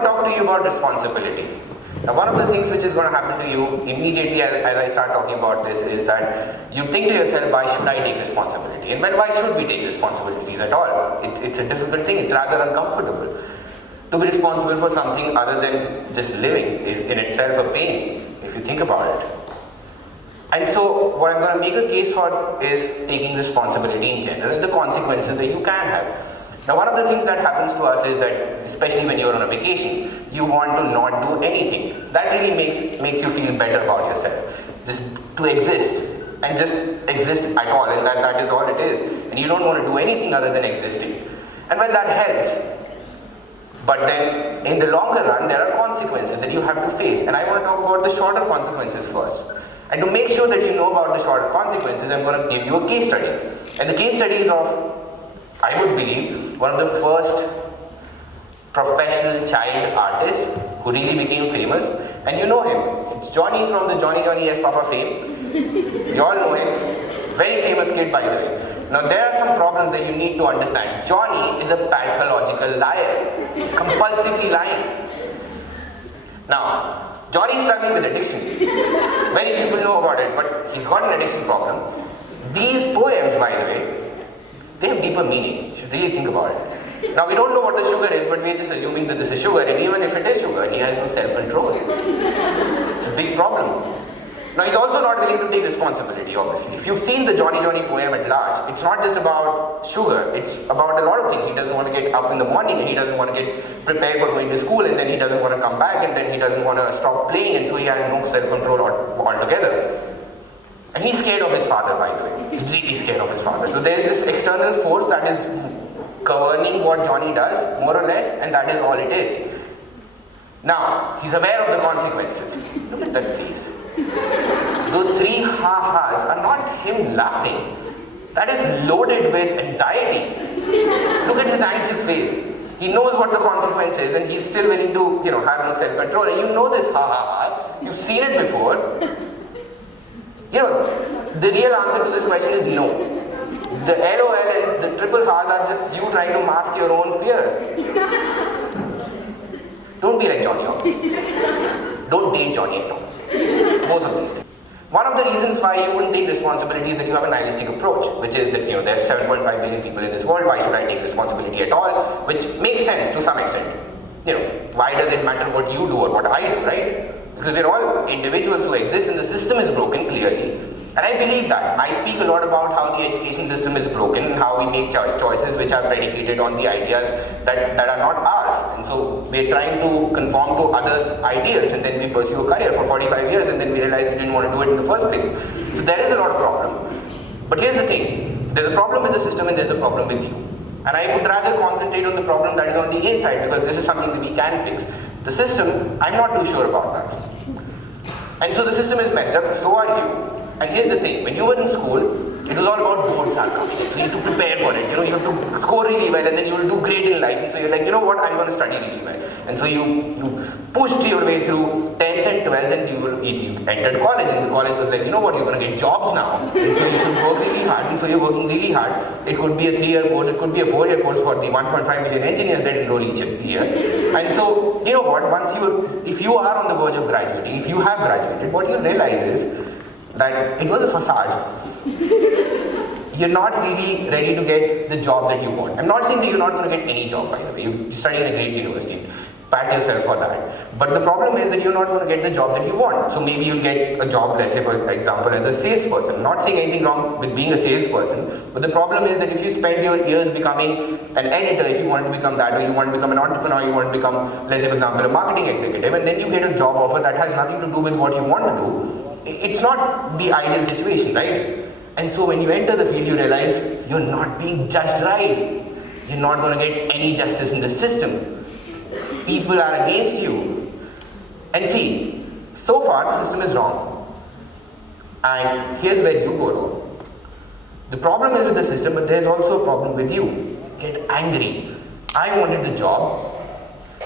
to talk to you about responsibility. Now, one of the things which is going to happen to you immediately as I start talking about this is that you think to yourself, why should I take responsibility? And well, why should we take responsibilities at all? It's a difficult thing, it's rather uncomfortable. To be responsible for something other than just living is in itself a pain, if you think about it. And so, what I'm going to make a case for is taking responsibility in general and the consequences that you can have. Now, one of the things that happens to us is that, especially when you're on a vacation, you want to not do anything. That really makes you feel better about yourself. Just to exist, and just exist at all, and that is all it is. And you don't want to do anything other than existing. And well, that helps. But then, in the longer run, there are consequences that you have to face. And I want to talk about the shorter consequences first. And to make sure that you know about the shorter consequences, I'm going to give you a case study. And the case study is of, I would believe, one of the first professional child artists who really became famous. And you know him. It's Johnny from the Johnny Yes Papa fame. You all know him. Very famous kid, by the way. Now, there are some problems that you need to understand. Johnny is a pathological liar. He's compulsively lying. Now, Johnny is struggling with addiction. Many people know about it, but he's got an addiction problem. These poems, by the way, they have deeper meaning. You should really think about it. Now, we don't know what the sugar is, but we're just assuming that this is sugar, and even if it is sugar, he has no self-control. It's a big problem. Now, he's also not willing to take responsibility, obviously. If you've seen the Johnny poem at large, it's not just about sugar, it's about a lot of things. He doesn't want to get up in the morning, and he doesn't want to get prepared for going to school, and then he doesn't want to come back, and then he doesn't want to stop playing, and so he has no self-control altogether. And he's scared of his father, by the way. He's really scared of his father. So there's this external force that is governing what Johnny does, more or less, and that is all it is. Now, he's aware of the consequences. Look at that face. Those three ha-has are not him laughing. That is loaded with anxiety. Look at his anxious face. He knows what the consequence is, and he's still willing to, have no self-control. And you know this ha-ha-ha. You've seen it before. The real answer to this question is no. The LOL and the triple ha's are just you trying to mask your own fears. Don't be like Johnny Ox. Don't date Johnny at all. Both of these things. One of the reasons why you wouldn't take responsibility is that you have a nihilistic approach, which is that there's 7.5 billion people in this world, why should I take responsibility at all? Which makes sense to some extent. Why does it matter what you do or what I do, right? Because we're all individuals who exist and the system is broken clearly. And I believe that. I speak a lot about how the education system is broken and how we make choices which are predicated on the ideas that are not ours. And so we're trying to conform to others' ideals, and then we pursue a career for 45 years and then we realize we didn't want to do it in the first place. So there is a lot of problem. But here's the thing. There's a problem with the system and there's a problem with you. And I would rather concentrate on the problem that is on the inside, because this is something that we can fix. The system, I'm not too sure about that. And so the system is messed up, so are you. And here's the thing, when you were in school, it was all about boards are coming. So you have to prepare for it. You have to score really well, and then you will do great in life. And so you're like, I'm going to study really well. And so you pushed your way through 10th and 12th, and you entered college. And the college was like, you're going to get jobs now. And so you should work really hard. And so you're working really hard. It could be a 3-year course, it could be a 4-year course for the 1.5 million engineers that enroll each year. And so, if you are on the verge of graduating, if you have graduated, what you realize is that it was a facade. You're not really ready to get the job that you want. I'm not saying that you're not going to get any job, by the way. You study in a great university. Pat yourself for that. But the problem is that you're not going to get the job that you want. So maybe you'll get a job, let's say for example, as a salesperson. I'm not saying anything wrong with being a salesperson, but the problem is that if you spend your years becoming an editor, if you want to become that, or you want to become an entrepreneur, you want to become, let's say for example, a marketing executive, and then you get a job offer that has nothing to do with what you want to do, it's not the ideal situation, right? And so when you enter the field, you realize you're not being judged right. You're not going to get any justice in the system. People are against you. And see, so far the system is wrong. And here's where you go wrong. The problem is with the system, but there's also a problem with you. Get angry. I wanted the job.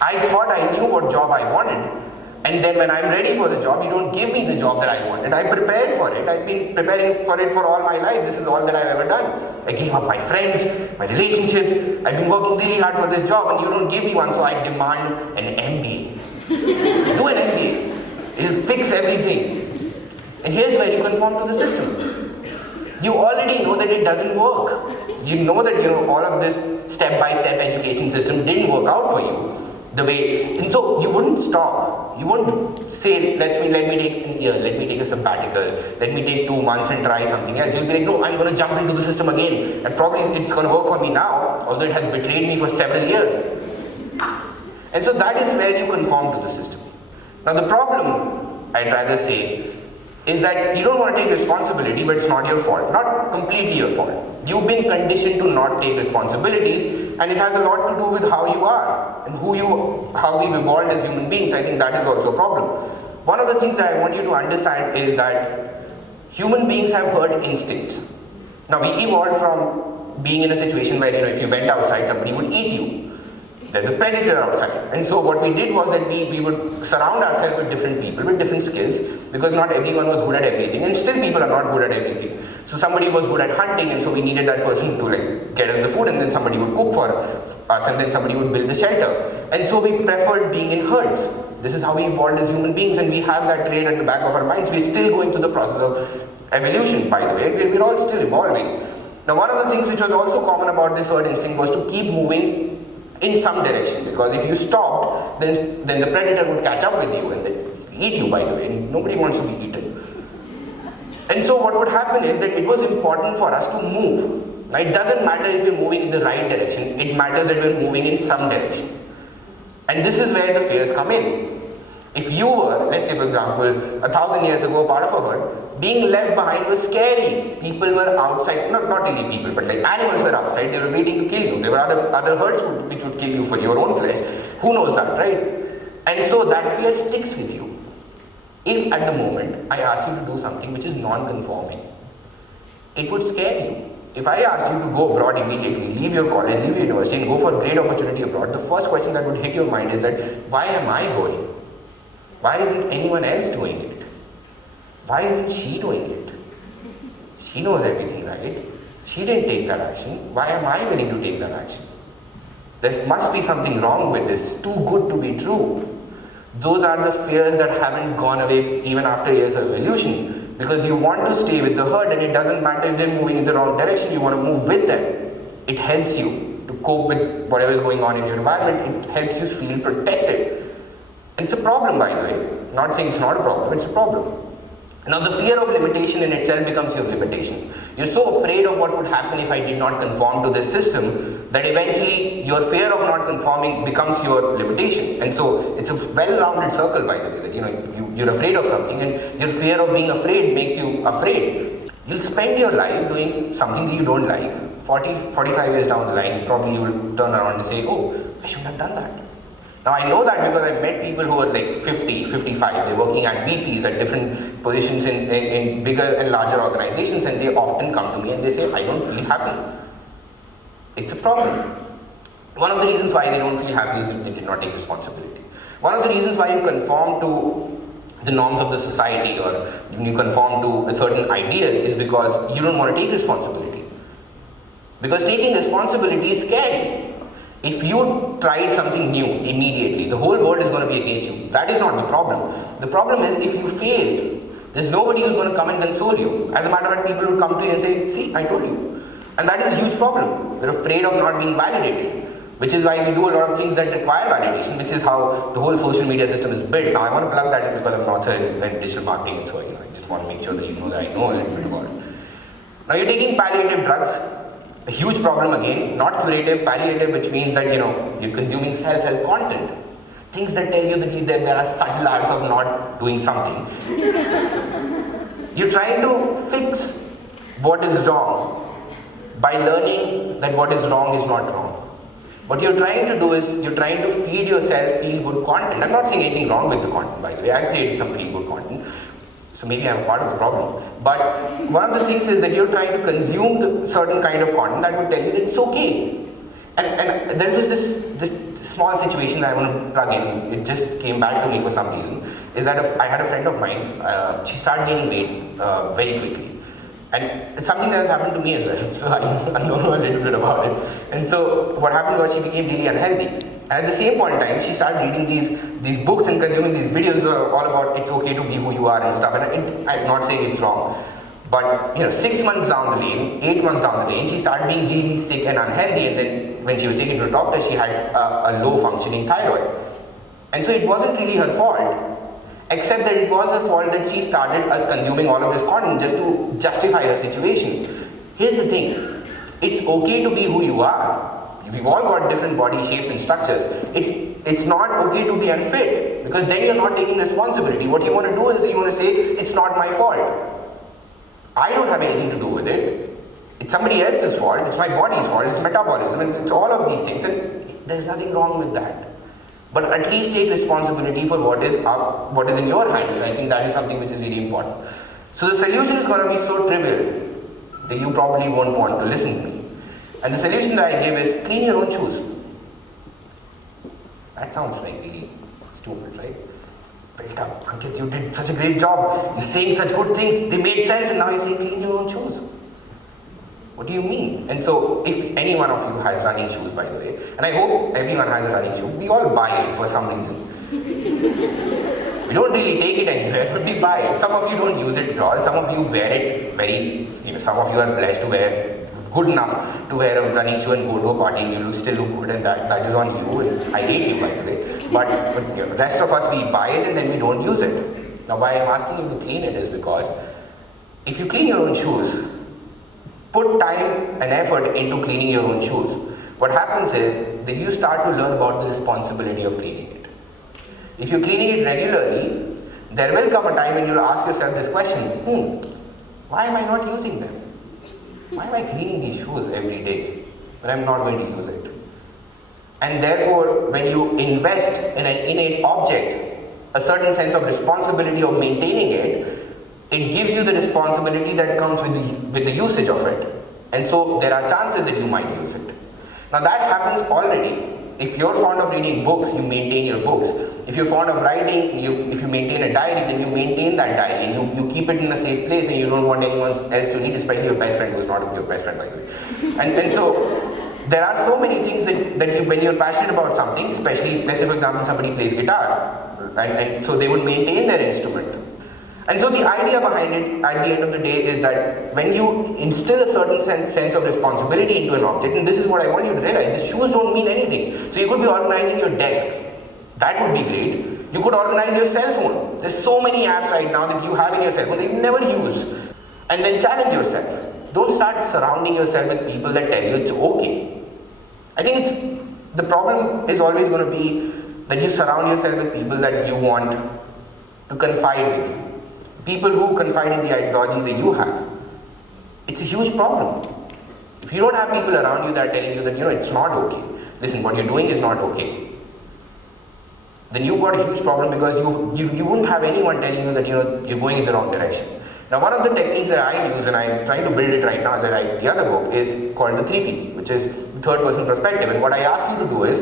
I thought I knew what job I wanted. And then when I'm ready for the job, you don't give me the job that I want. And I prepared for it. I've been preparing for it for all my life. This is all that I've ever done. I gave up my friends, my relationships. I've been working really hard for this job and you don't give me one, so I demand an MBA. Do an MBA. It'll fix everything. And here's where you conform to the system. You already know that it doesn't work. You know that all of this step-by-step education system didn't work out for you the way, and so you wouldn't stop. You wouldn't say, let me take an year, let me take a sabbatical, let me take 2 months and try something else. You'll be like, no, I'm going to jump into the system again, and probably it's going to work for me now, although it has betrayed me for several years. And so that is where you conform to the system. Now the problem, I'd rather say, is that you don't want to take responsibility, but it's not your fault. Not completely your fault. You've been conditioned to not take responsibilities, and it has a lot to do with how you are and how we've evolved as human beings. I think that is also a problem. One of the things that I want you to understand is that human beings have herd instincts. Now we evolved from being in a situation where if you went outside, somebody would eat you. There's a predator outside. And so what we did was that we would surround ourselves with different people, with different skills, because not everyone was good at everything, and still people are not good at everything. So somebody was good at hunting, and so we needed that person to get us the food, and then somebody would cook for us, and then somebody would build the shelter. And so we preferred being in herds. This is how we evolved as human beings, and we have that trait at the back of our minds. We're still going through the process of evolution, by the way. We're all still evolving. Now one of the things which was also common about this herd instinct was to keep moving in some direction, because if you stopped, then the predator would catch up with you and then eat you, by the way, and nobody wants to be eaten. And so what would happen is that it was important for us to move. Now, it doesn't matter if we're moving in the right direction, it matters that we're moving in some direction. And this is where the fears come in. If you were, let's say for example, 1,000 years ago, part of a herd, being left behind was scary. People were outside, not really people, but animals were outside, they were waiting to kill you. There were other herds which would kill you for your own flesh. Who knows that, right? And so that fear sticks with you. If at the moment I ask you to do something which is non-conforming, it would scare you. If I asked you to go abroad immediately, leave your college, leave your university and go for a great opportunity abroad, the first question that would hit your mind is that, why am I going? Why isn't anyone else doing it? Why isn't she doing it? She knows everything, right? She didn't take that action. Why am I willing to take that action? There must be something wrong with this. It's too good to be true. Those are the fears that haven't gone away even after years of evolution, because you want to stay with the herd, and it doesn't matter if they're moving in the wrong direction, you want to move with them. It helps you to cope with whatever is going on in your environment. It helps you feel protected. And it's a problem, by the way. Not saying it's not a problem, it's a problem. Now the fear of limitation in itself becomes your limitation. You're so afraid of what would happen if I did not conform to this system that eventually your fear of not conforming becomes your limitation. And so it's a well-rounded circle, by the way, that you're afraid of something, and your fear of being afraid makes you afraid. You'll spend your life doing something that you don't like. 45 years down the line, probably you will turn around and say, oh, I shouldn't have done that. Now I know that because I've met people who are 50, 55, they're working at VPs at different positions in bigger and larger organizations, and they often come to me and they say, I don't feel happy. It's a problem. One of the reasons why they don't feel happy is that they did not take responsibility. One of the reasons why you conform to the norms of the society, or you conform to a certain ideal, is because you don't want to take responsibility. Because taking responsibility is scary. If you tried something new immediately, the whole world is going to be against you. That is not the problem. The problem is if you fail, there's nobody who's going to come and console you. As a matter of fact, people will come to you and say, see, I told you. And that is a huge problem. We're afraid of not being validated, which is why we do a lot of things that require validation, which is how the whole social media system is built. Now I want to plug that in because I'm an author in digital marketing, and so I just want to make sure that you know that I know a little bit about it. Now you're taking palliative drugs. A huge problem again, not curative, palliative, which means that you're consuming self-help content. Things that tell you that there are subtle arts of not doing something. You're trying to fix what is wrong by learning that what is wrong is not wrong. What you're trying to do is, you're trying to feed yourself feel-good content. I'm not saying anything wrong with the content, by the way. I created some feel-good content. So maybe I'm part of the problem. But one of the things is that you're trying to consume the certain kind of content that would tell you that it's okay. And there's this small situation that I want to plug in, it just came back to me for some reason, is that I had a friend of mine, she started gaining weight very quickly. And it's something that has happened to me as well, so I know a little bit about it. And so what happened was she became really unhealthy. And at the same point in time, she started reading these books and consuming these videos all about it's okay to be who you are and stuff. And I'm not saying it's wrong, but 6 months down the lane, 8 months down the lane, she started being really sick and unhealthy. And then when she was taken to a doctor, she had a low functioning thyroid. And so it wasn't really her fault. Except that it was her fault that she started consuming all of this content just to justify her situation. Here's the thing, it's okay to be who you are. We've all got different body shapes and structures. It's not okay to be unfit, because then you're not taking responsibility. What you want to do is you want to say, it's not my fault. I don't have anything to do with it. It's somebody else's fault, it's my body's fault, it's metabolism, and it's all of these things, and there's nothing wrong with that. But at least take responsibility for what is in your hands. I think that is something which is really important. So the solution is going to be so trivial that you probably won't want to listen to me. And the solution that I give is clean your own shoes. That sounds like really stupid, right? Well, Ankit, you did such a great job. You're saying such good things. They made sense, and now you're saying clean your own shoes. What do you mean? And so, if any one of you has running shoes, by the way, and I hope everyone has a running shoe, we all buy it for some reason. We don't really take it anywhere, but we buy it. Some of you don't use it at all. Some of you wear it very, some of you are blessed to wear, good enough to wear a running shoe and go to a party, and you will still look good, and that is on you. And I hate you, by the way. But the rest of us, we buy it and then we don't use it. Now, why I'm asking you to clean it is because if you clean your own shoes, put time and effort into cleaning your own shoes, what happens is that you start to learn about the responsibility of cleaning it. If you're cleaning it regularly, there will come a time when you'll ask yourself this question, why am I not using them? Why am I cleaning these shoes every day when I'm not going to use it? And therefore, when you invest in an innate object, a certain sense of responsibility of maintaining it, it gives you the responsibility that comes with the usage of it. And so there are chances that you might use it. Now that happens already. If you're fond of reading books, you maintain your books. If you're fond of writing, if you maintain a diary, then you maintain that diary and you keep it in a safe place, and you don't want anyone else to read, especially your best friend, who's not your best friend, by the way. And so there are so many things that you, when you're passionate about something, especially, let's say for example somebody plays guitar, and so they would maintain their instrument. And so the idea behind it at the end of the day is that when you instill a certain sense of responsibility into an object, and this is what I want you to realize, the shoes don't mean anything. So you could be organizing your desk. That would be great. You could organize your cell phone. There's so many apps right now that you have in your cell phone that you never use. And then challenge yourself. Don't start surrounding yourself with people that tell you it's okay. I think the problem is always going to be that you surround yourself with people that you want to confide with you. People who confide in the ideology that you have. It's a huge problem. If you don't have people around you that are telling you that, it's not okay. Listen, what you're doing is not okay. Then you've got a huge problem, because you wouldn't have anyone telling you that, you're going in the wrong direction. Now, one of the techniques that I use, and I'm trying to build it right now as I write the other book, is called the 3P, which is third person perspective. And what I ask you to do is,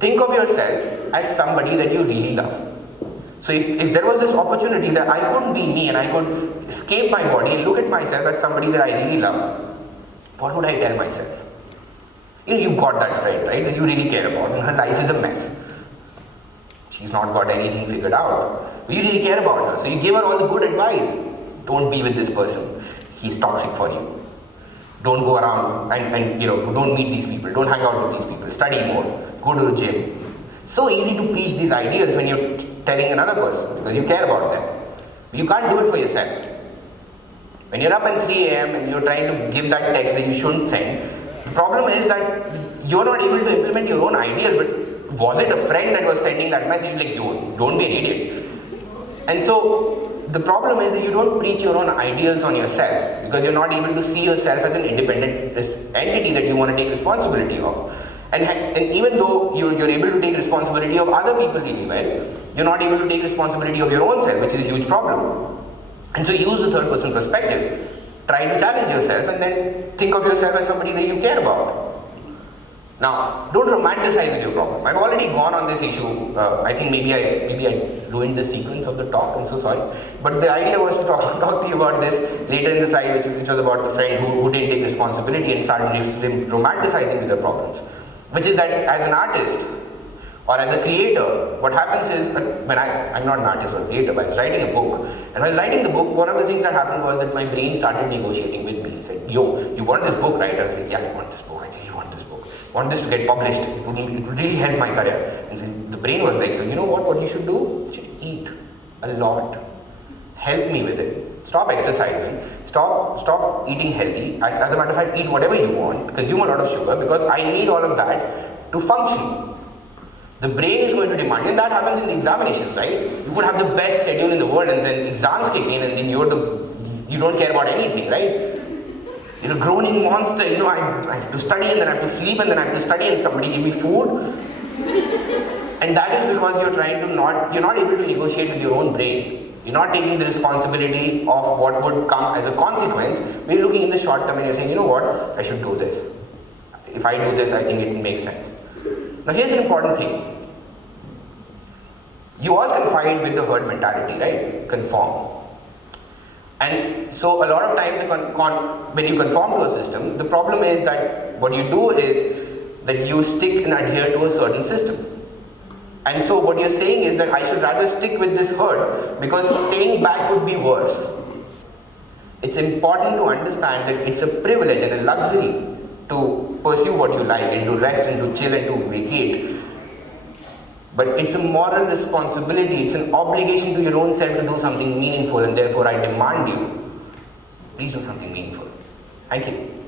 think of yourself as somebody that you really love. So if there was this opportunity that I couldn't be me and I could escape my body and look at myself as somebody that I really love, what would I tell myself? You've got that friend, right, that you really care about, and her life is a mess. She's not got anything figured out. But you really care about her, so you give her all the good advice. Don't be with this person. He's toxic for you. Don't go around and don't meet these people. Don't hang out with these people. Study more. Go to the gym. So easy to preach these ideals when you're telling another person, because you care about them. But you can't do it for yourself. When you're up at 3 a.m. and you're trying to give that text that you shouldn't send, the problem is that you're not able to implement your own ideals. But was it a friend that was sending that message like, yo, don't be an idiot? And so the problem is that you don't preach your own ideals on yourself, because you're not able to see yourself as an independent entity that you want to take responsibility of. And even though you're able to take responsibility of other people really well, you're not able to take responsibility of your own self, which is a huge problem. And so use the third person perspective. Try to challenge yourself and then think of yourself as somebody that you care about. Now, don't romanticize with your problem. I've already gone on this issue. I think maybe I ruined the sequence of the talk. I'm so sorry. But the idea was to talk to you about this later in the slide, which was about the friend who didn't take responsibility and started romanticizing with the problems. Which is that as an artist or as a creator, what happens is, when I'm not an artist or creator, but I was writing a book. And when I was writing the book, one of the things that happened was that my brain started negotiating with me. He said, yo, you want this book, right? I was like, yeah, I want this book. I really want this book. I want this to get published. It would really help my career. And so the brain was like, so you know what you should do? You should eat a lot. Help me with it. Stop exercising. Stop eating healthy. As a matter of fact, eat whatever you want. Consume a lot of sugar because I need all of that to function. The brain is going to demand, and that happens in the examinations, right? You could have the best schedule in the world and then exams kick in and then you don't care about anything, right? You're a groaning monster, I have to study and then I have to sleep and then I have to study and somebody give me food. And that is because you're not able to negotiate with your own brain. You're not taking the responsibility of what would come as a consequence. We're looking in the short term and you're saying, you know what, I should do this. If I do this, I think it makes sense. Now here's an important thing. You all confide with the herd mentality, right? Conform. And so a lot of times when you conform to a system, the problem is that what you do is that you stick and adhere to a certain system. And so what you're saying is that I should rather stick with this herd because staying back would be worse. It's important to understand that it's a privilege and a luxury to pursue what you like and to rest and to chill and to vacate. But it's a moral responsibility, it's an obligation to your own self to do something meaningful, and therefore I demand you, please do something meaningful. Thank you.